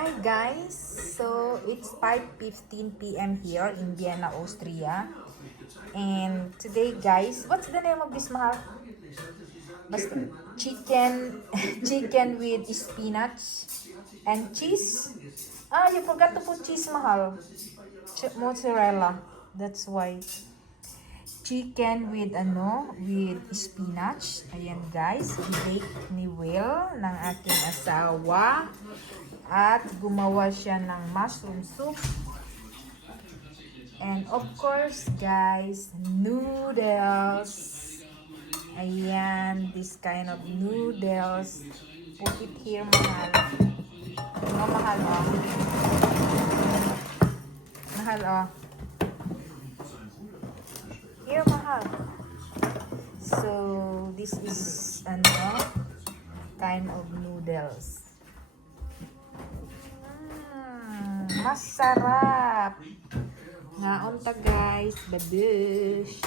Hi guys, so it's 5:15 p.m. here in Vienna, Austria. And today guys, what's the name of this mahal? Basta chicken chicken with spinach and cheese. Ah, you forgot to put cheese mahal. Mozzarella. That's why. Chicken with with spinach. Ayan guys, bake ni Will ng aking asawa. At gumawa siya ng mushroom soup. And of course, guys, noodles. Ayan, this kind of noodles. Put it here, mahal. Oh, mahal, oh. Mahal, oh. Here, mahal. So, this is, kind of noodles. Masarap. Naon ta guys, babush.